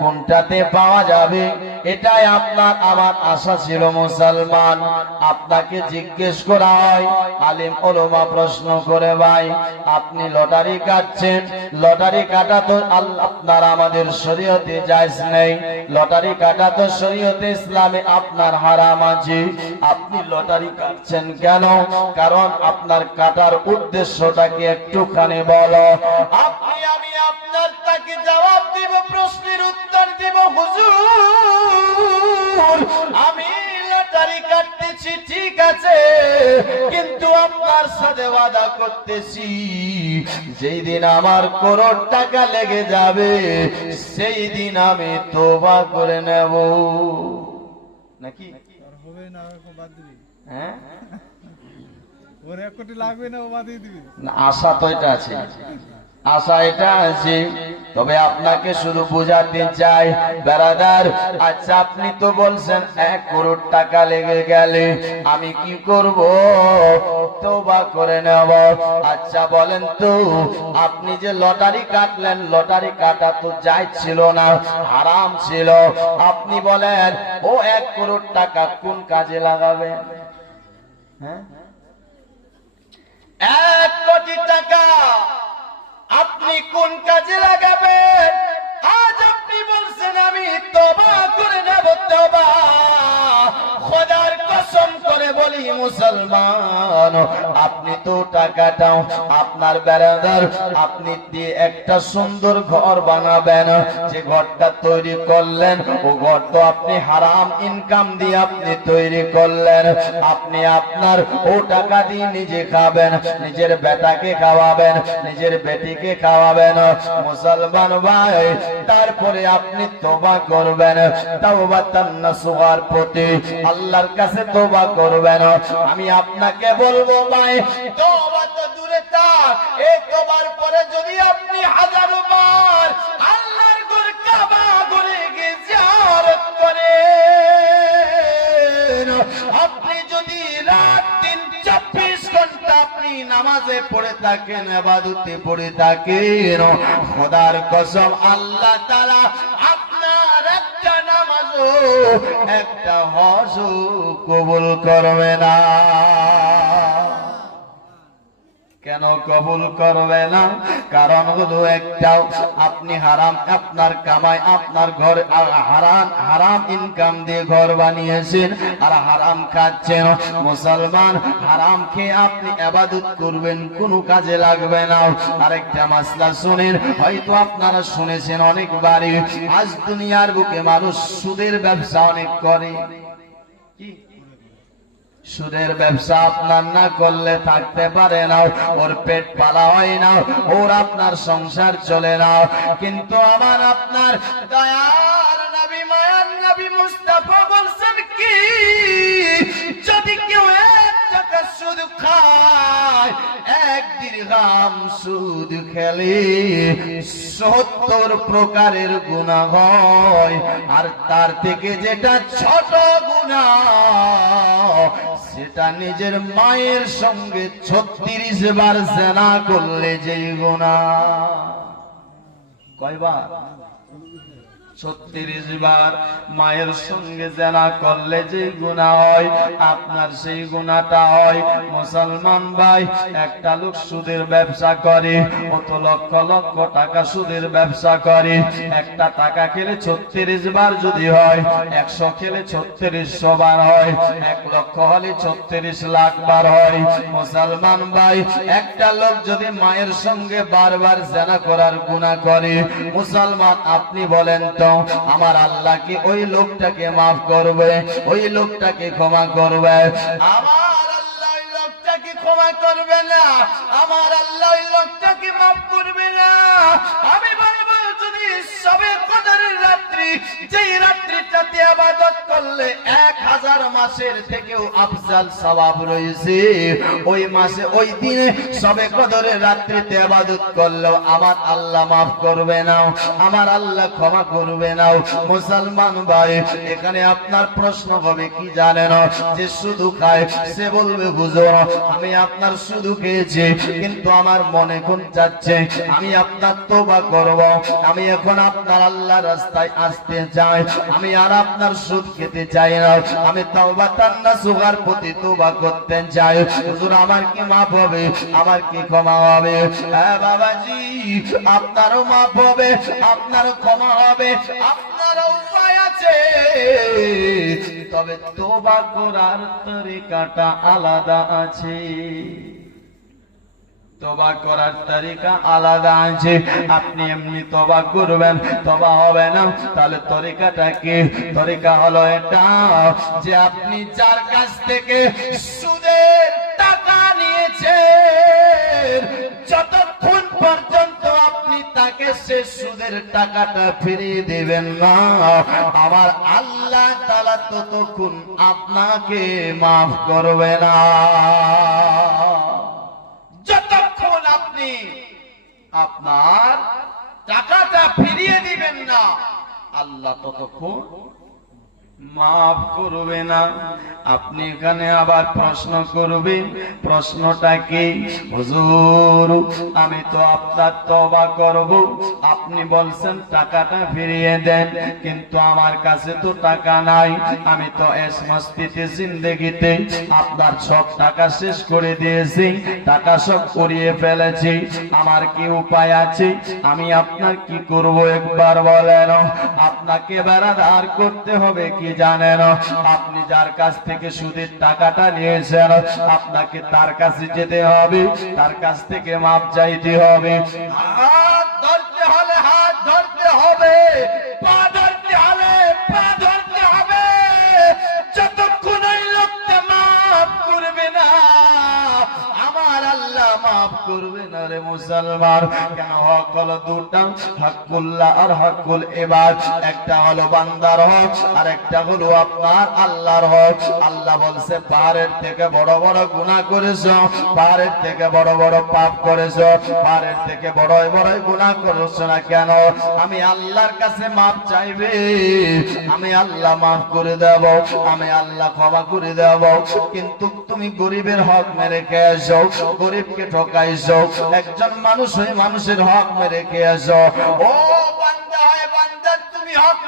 কোনটাতে পাওয়া যাবে এটাই আপনার আমার আশা ছিল। মুসলমান, আপনাকে জিজ্ঞেস করা হয়, আলিম ওলামা প্রশ্ন করে, ভাই আপনি লটারি কাটছেন, লটারি কাটা তো আপনার আমাদের শরীয়তে জায়েজ নেই, লটারি কাটা তো শরীয়তে ইসলামে আপনার হারাম আছে, আপনি লটারি কাটছেন কেন? কারণ আপনার কাটার উদ্দেশ্যটাকে একটুখানি বলো। আপনি আমি আপনার তাকে জবাব দিব, প্রশ্নের উত্তর দিব, হুজুর আমি লটারি কাটতেছি ঠিক আছে, কিন্তু আপনার সাথে ওয়াদা করতেছি যেই দিন আমার করোড় টাকা লেগে যাবে সেই দিন আমি তওবা করে নেব। নাকি হবে না? বাদ দিবি? হ্যাঁ, ওর 1 কোটি লাগবে না, ও বাদ দিয়ে দিবি না। আশা তো এটা আছে, আশা এটা আছে। তবে আপনাকে শুধু বোঝাতে চাই ব্রাদার, আচ্ছা আপনি তো বলছেন 1 করোড় টাকা লেগে গেলে আমি কি করব? তওবা করে নেব। আচ্ছা বলেন তো, আপনি যে লটারি কাটলেন, লটারি কাটা তো জায়েজ ছিল না, হারাম ছিল। আপনি বলেন ও 1 করোড় টাকা কোন কাজে লাগাবেন? হ্যাঁ, 1 কোটি টাকা আপনি কোন কাজে লাগাবেন? আজ আপনি বলছেন আমি তওবা করে নেব। তওবা, খোদার কসম করে বলি মুসলমান, আপনি তো টাকাটাও আপনার বেরাদার আপনি দিয়ে একটা সুন্দর ঘর বানাবেন, যে ঘরটা তৈরি করলেন ও ঘর তো আপনি হারাম ইনকাম দিয়ে আপনি তৈরি করলেন। আপনি আপনার ও টাকা দিয়ে নিজে খাবেন, নিজের বেটাকে খাওয়াবেন, নিজের বেটিকে খাওয়াবেন। মুসলমান ভাই, তারপরে আপনি তওবা করবেন, তাওবাতান নাসুহার প্রতি আল্লাহর কাছে তওবা করবেন। আমি আপনাকে বলবো ভাই, তওবা তো দূরে থাক, এই তওবার পরে যদি আপনি 1000 বার আল্লাহর ঘর কাবা ঘরে গিয়ে জিয়ারত করেন, আপনি যদি রাত দিন 24 ঘন্টা আপনি নামাজে পড়ে থাকেন, ইবাদতে পড়ে থাকেন, খোদার কসম আল্লাহ তাআলা আপনার একটা নামাজও একটা হজও কবুল করবে না। কেন কবুল করবে না? কারণ হলো একটাও, আপনি হারাম আপনার কামাই আপনার ঘর হারাম ইনকাম দিয়ে ঘর বানিয়েছেন আর হারাম খাচ্ছেন। মুসলমান, হারাম খেয়ে আপনি ইবাদত করবেন, কোনো কাজে লাগবে না। আরেকটা মাসলা শুনেন, হয়তো আপনারা শুনেছেন অনেকবারই, আজ দুনিয়ার বুকে মানুষ সুদের ব্যবসা অনেক করে। সুদের ব্যবসা আপনার না করলে থাকতে পারে না, ওর পেট পালা হয় না, ওর আপনার সংসার চলে না। কিন্তু আমার আপনার দয়ার নবী মায়ার নবী মুস্তাফা বলছেন কি, যদি কেউ 1 টাকা সুদ খায়, 1 দিরহাম সুদ খেলে 70 প্রকারের গুনাহ হয়, আর তার থেকে যেটা ছোট গুনাহ সেটা নিজের মায়ের সঙ্গে 36 বার জিনা করলে যেই গুনাহ। কয়বার? 36 বার মায়ের সঙ্গে জিনা করলে যে গুনাহ হয়, আপনার সেই গুনাহটা হয়। মুসলমান ভাই, একটা লোক সুদের ব্যবসা করে, কত লক্ষ লক্ষ টাকা সুদের ব্যবসা করে, একটা টাকা খেলে 36 বার যদি হয়, 100 খেলে 3600 বার হয়, 1 লক্ষ হলে 36 লাখ বার হয়। মুসলমান ভাই, একটা লোক যদি মায়ের সঙ্গে বারবার জিনা করার গুনাহ করে, মুসলমান আপনি বলেন তো আমার আল্লাহ কি ওই লোকটাকে মাফ করবে? ওই লোকটাকে ক্ষমা করবে? আমার আল্লাহ ওই লোকটাকে ক্ষমা করবে না, আমার আল্লাহ ওই লোকটাকে মাফ করবে না। আমি বলবো, যদি সবে কদরের রাত্রি, যেই রাত্রিটাতে ইবাদত করলে করলে 1000 মাসের থেকেও আফজাল সওয়াব রয়েছে। ওই মাসে ওই দিনে সবে কদরের রাত্রিতে ইবাদত করলেও আমার আল্লাহ মাফ করবে না, আমার আল্লাহ ক্ষমা করবে না। মুসলমান ভাই, এখানে আপনার প্রশ্ন হবে কি জানেন, যে শুধু খায় সে বলবে হুজুর আমি আপনার শুধু খেয়েছি, কিন্তু আমার মনে কোন যাচ্ছে আমি আপনার তওবা করব, আমি এখন আপনার আল্লাহর রাস্তায় আসতে চাই, আমি আর আপনার সুদ খেতে চাই না, আমি তাওবাতান নাসুহার প্রতি তওবা করতে চাই। হুজুর আমার কি মাফ হবে, আমার কি ক্ষমা হবে? হ্যাঁ বাবাজি, আপনারও মাফ হবে, আপনারও ক্ষমা হবে, আপনারও উপায় আছে, তবে তওবা করার তরিকাটা আলাদা আছে। তওবা করার তরিকা আলাদা আছে। আপনি এমনি তওবা করবেন, তওবা হবে না, তাহলে তরিকাটা কি? তরিকা হলো এটা যে আপনি যার কাছ থেকে সুদের টাকা নিয়েছেন, যতক্ষণ পর্যন্ত আপনি তাকে সে সুদের টাকাটা ফিরিয়ে দিবেন না, আমার আল্লাহ তাআলা ততক্ষণ আপনাকে মাফ করবে না। যতক্ষণ আপনি আপনার টাকাটা ফিরিয়ে দিবেন না, আল্লাহ ততক্ষণ মাফ করবে না। আপনি এখানে আবার প্রশ্ন করবেন, প্রশ্নটা কি? হুজুর আমি তো আপনার তওবা করব, আপনি বলছেন টাকাটা ফিরিয়ে দেন, কিন্তু আমার কাছে তো টাকা নাই, আমি তো এস মস্তিতে জিন্দেগিতে আপনার সব টাকা শেষ করে দিয়েছি, টাকা সব করিয়ে ফেলেছি, আমার কি উপায় আছে? আমি আপনার কি করব একবার বলেন। আপনাকে বেড়া ধার করতে হবে কি জানেন? আপনি যার কাছ থেকে সুদের টাকাটা নিয়েছেন, আপনাকে তার কাছে যেতে হবে, তার কাছ থেকে মাপ চাইতে হবে, হাত ধরতে হলে হাত ধরতে হবে, পা ধরতে হলে পা ধরতে হবে, যতক্ষণ ওই লোকটা মাফ করবে না, আমার আল্লাহ মাফ করবে না রে মুসলমান। কেন? হক হলো দুটা, হকুল্লাহ আর হকুল ইবাদ। একটা হলো বান্দার হক, আর একটা হলো আপনার আল্লাহর হক। আল্লাহ বলছে পাহাড়ের থেকে বড় বড় গুনাহ করেছো, পাহাড়ের থেকে বড় বড় পাপ করেছো, পাহাড়ের থেকে বড় বড় গুনাহ করেছো না কেন? আমি আল্লাহর কাছে মাপ চাইবে, আমি আল্লাহ মাফ করে দেব, আমি আল্লাহ ক্ষমা করে দেব। কিন্তু তুমি গরিবের হক মেরে খেয়েছো, গরিবকে ঠকাইছো, একজন মানুষ হয়ে মানুষের হক মেরে খেয়েছো। ও বান্দা, হয় বান্দা, তুমি হক